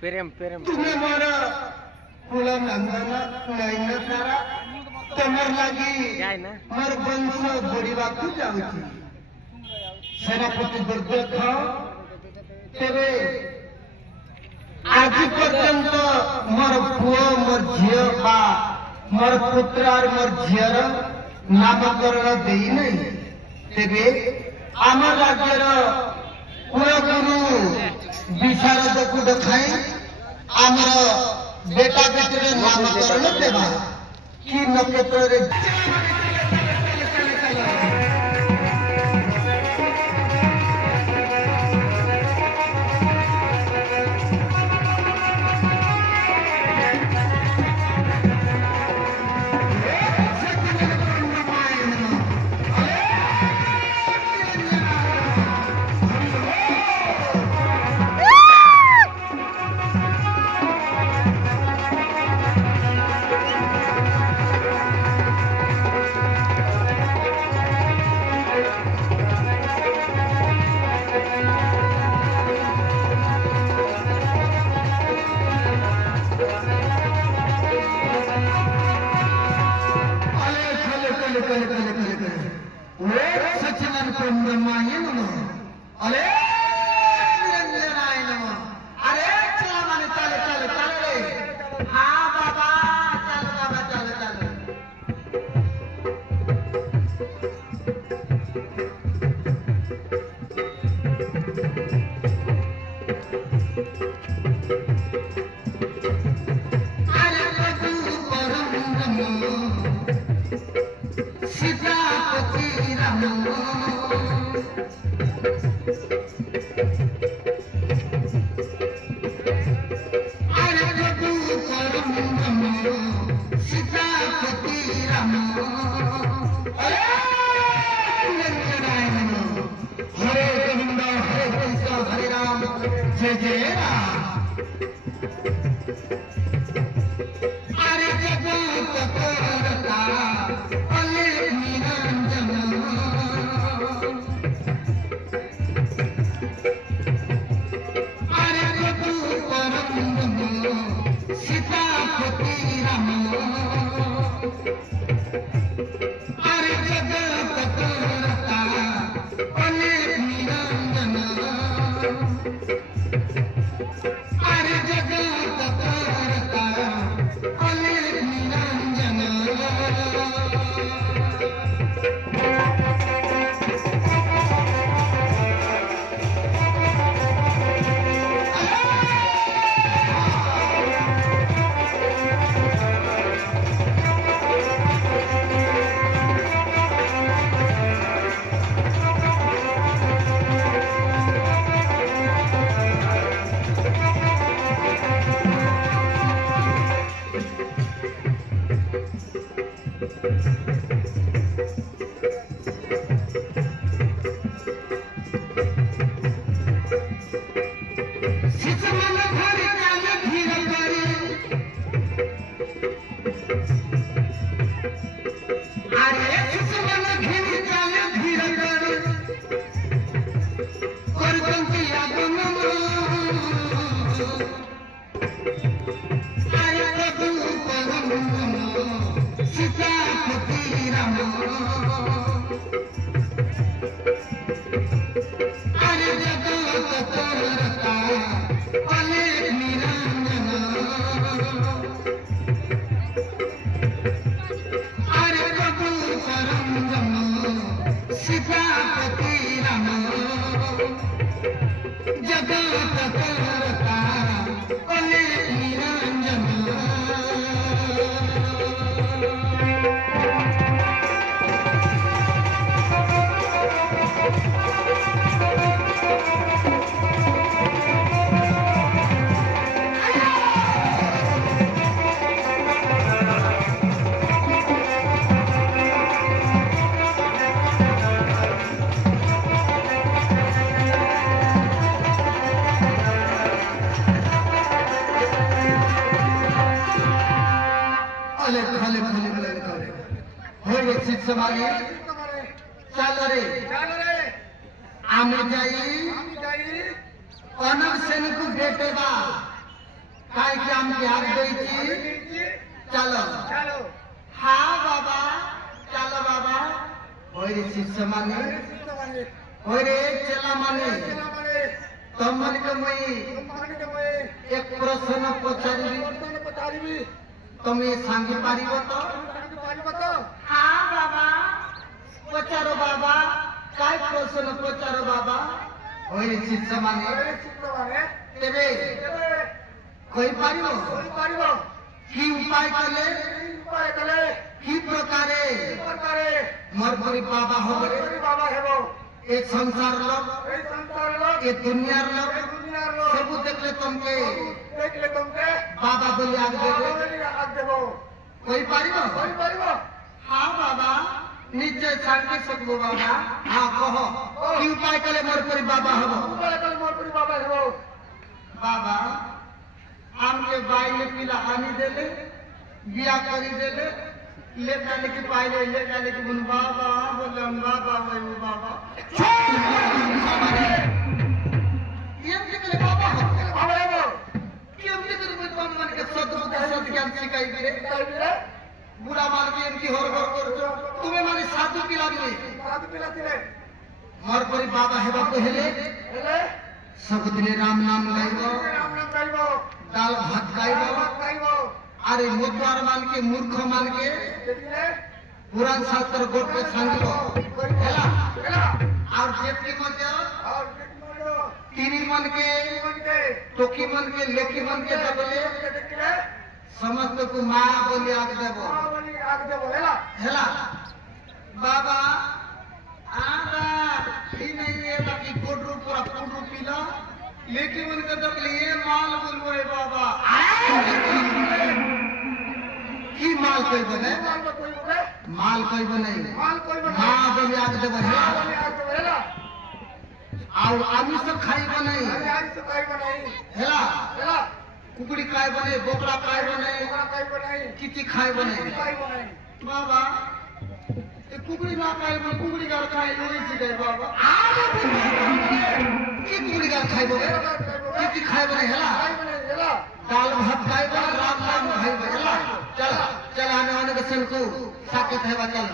प्रेम प्रेम तुम्हें मारा कुला नंदना नैन सारा तमर लागी मर बंश बढ़िवा को जाउची सेनापति दुर्दक्ष तेरे आज पर्यंत मोर पुओ मोर झियो बा मोर पुत्र और मोर झियर नामकरण देई नहीं तेरे आम राज्यर कुलगुरु विशारद को देखाई आमर बेटा बेटी नामकरण देवा कि नक्षत्र समागे चल रे आमे जाई अनब सेन को बेटे बा काय के हम प्यार देई चलो चलो हां बाबा चलो बाबा होय रे शिष्य माने होय रे चला माने तमन के मई एक प्रश्न पचारिबी तमे सांगी पारिबो तो हाँ बाबा पचारो बाबा काय प्रश्न पचारो बाबा होय शिष्य माने तेबे कोई पारिबो की उपाय कले की प्रकारे मोर परी बाबा हेबो एक संसार लोग एक दुनियार लोग सब देखले तुमके बाबा बोली आग देबो कोई पारिबो हाँ बाबा निश्चय सांगे सकबो बाबा हाँ कहो की उपाय कले मोर परी बाबा हेबो बाबा हमके बाई ने पिला हानि देले बिया करी देले ले जाने की पाइले ले जाने की बुन बाबा बोले हम बाबा वही बाबा ये के बाबा हेबो की हम के बुन मन के सद ज्ञान सिखाई रे बुरा मान के इनकी होर कर तुम्हें माने साधु पिला दिले मोर परी बाबा हेबा पहले सब दिन राम नाम गाइबो दाल भात गाइबो अरे मोतवार मान के मूर्ख मान के पुराण शास्त्र गोट पे सांगिबो हेला और जेब के मन तीनी मन के टोकी मन के लेखी मन के दबले समस्त को माँ बोली आग देबो हेला बाबा आगा ई नहीं ये बाकी कोडरू पूरा कोडरू पीला लेकिन उनका दबले ये माल बोलबो रे बाबा की माल कोई बने माल कोई बने माँ बोली आग देबो हेला और आदमी सब खाई बने हेला कुकड़ी काय बने बोकड़ा काय बने किती खाए बने बाबा कुकड़ी ना खाए बने कुकड़ी का खाए नहीं सीधे बाबा की कुकड़ी का खाए बने किती खाए बने हेला दाल भात खाए बने राम नाम खाए बने हेला चल आने वाले के सन को साकेत है चल